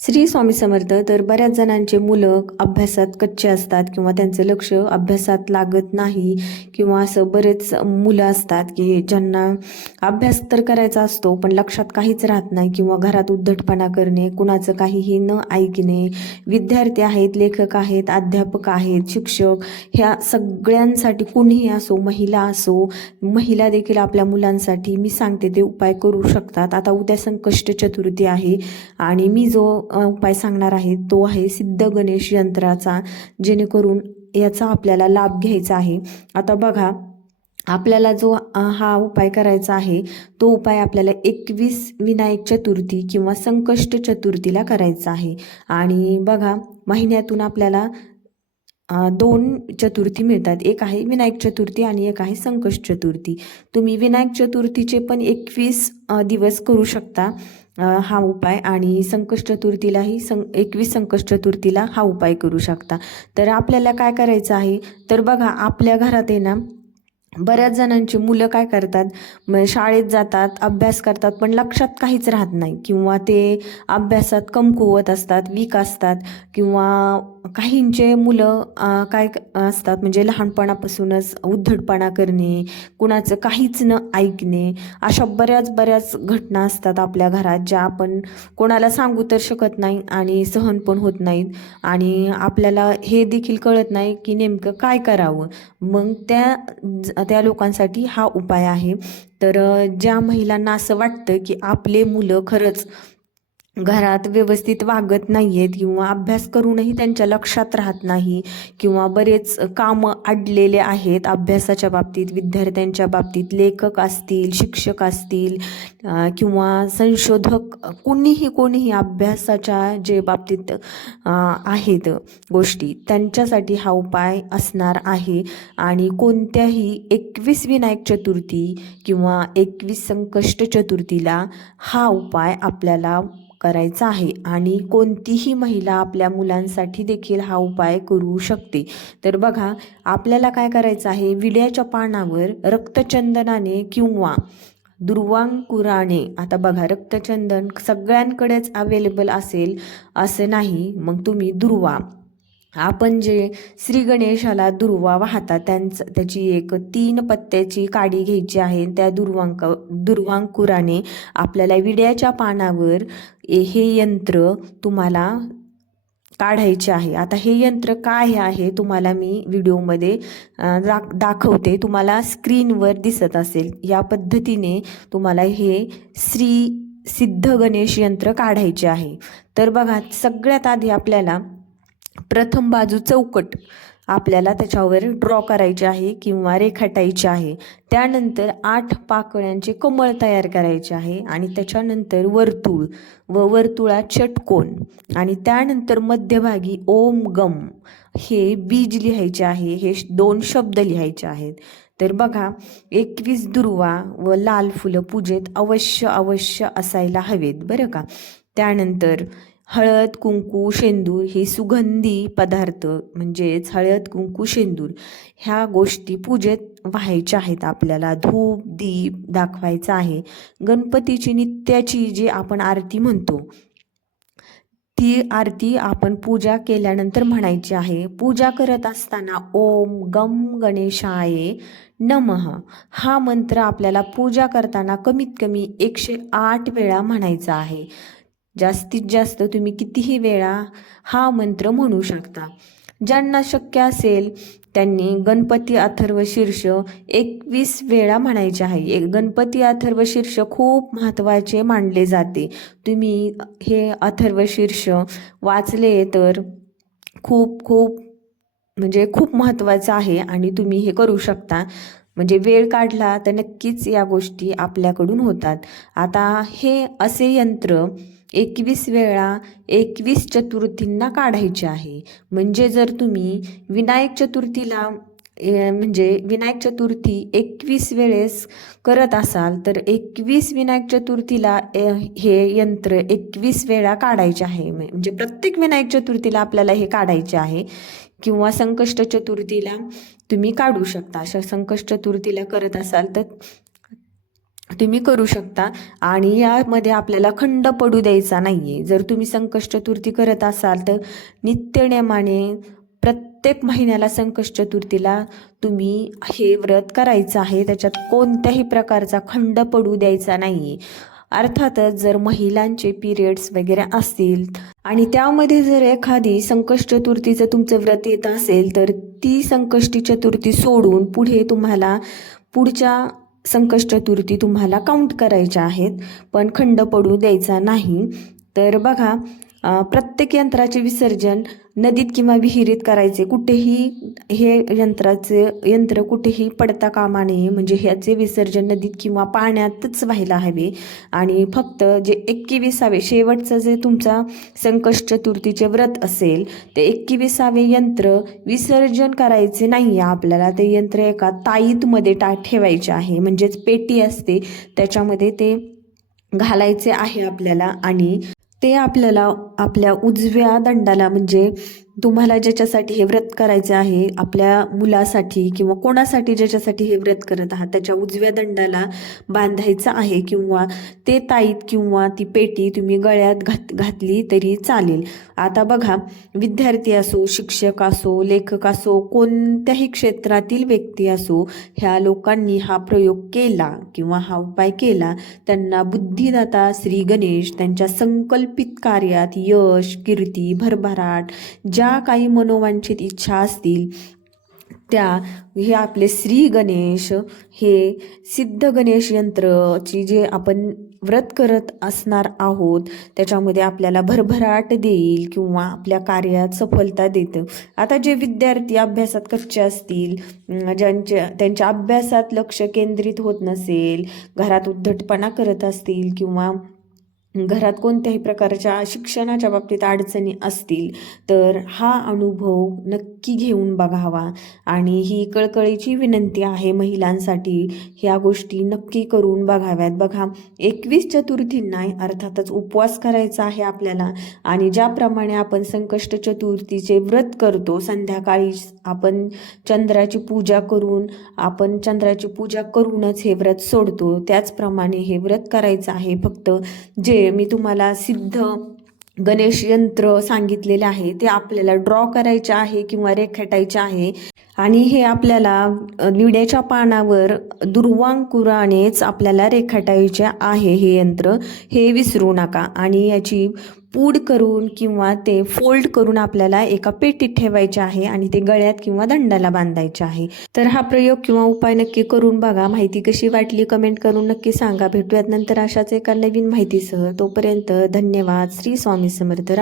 श्री स्वामी समर्थ. तर बऱ्याच जणांचे मुलं अभ्यासात कच्चे असतात किंवा त्यांचं लक्ष अभ्यासात लागत नाही किंवा असं बरेच मुलं असतात की ज्यांना अभ्यास तर करायचा असतो पण लक्षात काहीच राहत नाही किंवा घरात उद्धटपणा करणे, कुणाचं काहीही न ऐकणे. विद्यार्थी आहेत, लेखक आहेत, अध्यापक आहेत, शिक्षक, ह्या सगळ्यांसाठी कुणीही असो, महिला असो, महिला देखील आपल्या मुलांसाठी मी सांगते ते उपाय करू शकतात. आता उद्या संकष्ट चतुर्थी आहे आणि मी जो उपाय सांगणार आहे तो आहे सिद्ध गणेश यंत्राचा, जेणेकरून याचा आपल्याला लाभ घ्यायचा आहे. आता बघा, आपल्याला जो हा उपाय करायचा आहे तो उपाय आपल्याला 21 विनायक चतुर्थी किंवा संकष्ट चतुर्थीला करायचा आहे. आणि बघा, महिन्यातून आपल्याला 2 चतुर्थी मिळतात. एक आहे विनायक चतुर्थी आणि एक आहे संकष्ट चतुर्थी. तुम्ही विनायक चतुर्थीचे पण 21 दिवस करू शकता हा उपाय, आणि संकष्ट चतुर्थीलाही 21 संकष्ट चतुर्थीला हा उपाय करू शकता. तर आपल्याला काय करायचं आहे, तर बघा आपल्या घरात आहे ना, बऱ्याच जणांची मुलं काय करतात, शाळेत जातात, अभ्यास करतात पण लक्षात काहीच राहत नाही किंवा ते अभ्यासात कमकुवत असतात, वीक असतात. किंवा काहींचे मुलं काय असतात, म्हणजे लहानपणापासूनच उद्धटपणा करणे, कुणाचं काहीच न ऐकणे, अशा बऱ्याच घटना असतात आपल्या घरात, ज्या आपण कोणाला सांगू तर शकत नाही आणि सहन पण होत नाहीत. आणि आपल्याला हे देखील कळत नाही की नेमकं काय करावं. मग त्या लोकांसाठी हा उपाय आहे. तर ज्या महिलांना असं वाटतं की आपले मुलं खरंच घरात व्यवस्थित वागत नाही आहेत किंवा अभ्यास करूनही त्यांच्या लक्षात राहत नाही किंवा बरेच कामं अडलेले आहेत अभ्यासाच्या बाबतीत, विद्यार्थ्यांच्या बाबतीत, लेखक असतील, शिक्षक असतील किंवा संशोधक, कोणीही अभ्यासाच्या जे बाबतीत आहेत गोष्टी, त्यांच्यासाठी हा उपाय असणार आहे. आणि कोणत्याही 21 विनायक चतुर्थी किंवा 21 संकष्ट चतुर्थीला हा उपाय आपल्याला करायचा आहे. आणि कोणतीही महिला आपल्या मुलांसाठी देखील हा उपाय करू शकते. तर बघा, आपल्याला काय करायचं आहे, विड्याच्या पानावर रक्तचंदनाने किंवा दुर्वांकुराने, आता बघा रक्तचंदन सगळ्यांकडेच अवेलेबल असेल असं नाही, मग तुम्ही दुर्वा, आपण जे श्री गणेशाला दुर्वा वाहतात त्याची एक 3 पत्त्याची काडी घ्यायची आहे. त्या दुर्वांकुराने आपल्याला विड्याच्या पानावर हे यंत्र तुम्हाला काढायचे आहे. आता हे यंत्र काय आहे तुम्हाला मी व्हिडिओमध्ये दाखवते, तुम्हाला स्क्रीनवर दिसत असेल. या पद्धतीने तुम्हाला हे सिद्ध गणेश यंत्र काढायचे आहे. तर बघा, सगळ्यात आधी आपल्याला प्रथम बाजू चौकट आपल्याला त्याच्यावर ड्रॉ करायचे आहे किंवा रेखाटायचे आहे. त्यानंतर 8 पाकळ्यांचे कमळ तयार करायचे आहे आणि त्याच्यानंतर वर्तुळ व वर्तुळात षटकोन, आणि त्यानंतर मध्यभागी ओम गम हे बीज लिहायचे आहे. हे 2 शब्द लिहायचे आहेत. तर बघा, 21 दुर्वा व लाल फुलं पूजेत अवश्य असायला हवेत बरं का. त्यानंतर हळद, कुंकू, शेंदूर हे सुगंधी पदार्थ, म्हणजेच हळद, कुंकू, शेंदूर ह्या गोष्टी पूजेत व्हायच्या आहेत. आपल्याला धूप दीप दाखवायचा आहे. गणपतीची नित्याची जी आपण आरती म्हणतो, ती आरती आपण पूजा केल्यानंतर म्हणायची आहे. पूजा करत असताना ओम गम गणेशाय नमः हा मंत्र आपल्याला पूजा करताना कमीत कमी 108 वेळा म्हणायचा आहे. जास्तीत जास्त तुम्ही कितीही वेळा हा मंत्र म्हणू शकता. ज्यांना शक्य असेल त्यांनी गणपती अथर्व शीर्ष 21 वेळा म्हणायचे आहे. गणपती अथर्व शीर्ष खूप महत्त्वाचे मानले जाते. तुम्ही हे अथर्व शीर्ष वाचले तर खूप म्हणजे खूप महत्त्वाचं आहे आणि तुम्ही हे करू शकता. म्हणजे वेळ काढला तर नक्कीच या गोष्टी आपल्याकडून होतात. आता हे असे यंत्र 21 वेळा 21 चतुर्थींना काढायचे आहे. म्हणजे जर तुम्ही विनायक चतुर्थीला म्हणजे विनायक चतुर्थी 21 वेळेस करत असाल तर 21 विनायक चतुर्थीला हे यंत्र 21 वेळा काढायचे आहे. म्हणजे प्रत्येक विनायक चतुर्थीला आपल्याला हे काढायचे आहे. किंवा संकष्ट चतुर्थीला तुम्ही काढू शकता. अशा संकष्ट चतुर्थीला करत असाल तर तुम्ही करू शकता. आणि यामध्ये आपल्याला खंड पडू द्यायचा नाहीये. जर तुम्ही संकष्ट चतुर्थी करत असाल तर नित्यनेमाने प्रत्येक महिन्याला संकष्ट चतुर्थीला तुम्ही हे व्रत करायचं आहे. त्याच्यात कोणत्याही प्रकारचा खंड पडू द्यायचा नाहीये. अर्थातच जर महिलांचे पिरियड्स वगैरे असतील आणि त्यामध्ये जर एखादी संकष्ट चतुर्थीचं तुमचं व्रत येत असेल तर ती संकष्टी चतुर्थी सोडून पुढे तुम्हाला पुढच्या संकष्ट चतुर्थी तुम्हाला काउंट करायच्या आहेत, पण खंड पडू द्यायचा नाही. तर बघा, प्रत्येक यंत्राचे विसर्जन नदीत किंवा विहिरीत करायचे. कुठेही हे यंत्र कुठेही पडता कामा नये. म्हणजे ह्याचे विसर्जन नदीत किंवा पाण्यातच व्हायला हवे. आणि फक्त जे 21वे शेवटचं जे तुमचा संकष्ट चतुर्थीचे व्रत असेल ते 21वे यंत्र विसर्जन करायचे नाही आहे आपल्याला. ते यंत्र एका ताईतमध्ये ठेवायचे आहे. म्हणजेच पेटी असते त्याच्यामध्ये ते घालायचे आहे आपल्याला. आणि ते आपल्याला आपल्या उजव्या दंडाला, म्हणजे तुम्हाला ज्याच्यासाठी हे व्रत करायचे आहे, आपल्या मुलासाठी किंवा कोणासाठी ज्याच्यासाठी हे व्रत करत आहात त्याच्या उजव्या दंडाला बांधायचं आहे. किंवा ते ताईत किंवा ती पेटी तुम्ही गळ्यात घातली तरी चालेल. आता बघा, विद्यार्थी असो, शिक्षक असो, लेखक असो, कोणत्याही क्षेत्रातील व्यक्ती असो, ह्या लोकांनी हा प्रयोग केला किंवा हा उपाय केला, त्यांना बुद्धिदाता श्री गणेश त्यांच्या संकल्पित कार्यात यश, कीर्ती, भरभराट, ज्या काही मनोवांछित इच्छा असतील त्या हे आपले श्री गणेश हे सिद्ध गणेश यंत्रची जे आपण व्रत करत असणार आहोत त्याच्यामध्ये आपल्याला भरभराट देईल किंवा आपल्या कार्यात सफलता देतं. आता जे विद्यार्थी अभ्यासात कच्चे असतील, त्यांच्या अभ्यासात लक्ष केंद्रित होत नसेल, घरात उद्धटपणा करत असतील किंवा घरात कोणत्याही प्रकारच्या शिक्षणाच्या बाबतीत अडचणी असतील तर हा अनुभव नक्की घेऊन बघावा. आणि ही कळकळीची विनंती आहे महिलांसाठी, ह्या गोष्टी नक्की करून बघाव्यात. बघा, 21 चतुर्थींना अर्थातच उपवास करायचा आहे आपल्याला. आणि ज्याप्रमाणे आपण संकष्ट चतुर्थीचे व्रत करतो, संध्याकाळी आपण चंद्राची पूजा करूनच हे व्रत सोडतो, त्याचप्रमाणे हे व्रत करायचं आहे. फक्त जे मी तुम्हाला सिद्ध गणेश यंत्र सांगितलेले आहे ते आपल्याला ड्रॉ करायचे आहे किंवा रेखाटायचे आहे. आणि हे आपल्याला विड्याच्या पानावर दुर्वांकुरानेच आपल्याला रेखाटायचे आहे हे यंत्र, हे विसरू नका. आणि याची पूड करून किंवा ते फोल्ड करून आपल्याला एका पेटीत ठेवायचे आहे आणि ते गळ्यात किंवा दंडाला बांधायचे आहे. तर हा प्रयोग किंवा उपाय नक्की करून बघा. माहिती कशी वाटली कमेंट करून नक्की सांगा. भेटूयात नंतर अशाच एका नवीन माहितीसह. तोपर्यंत धन्यवाद. श्री स्वामी समर्थ.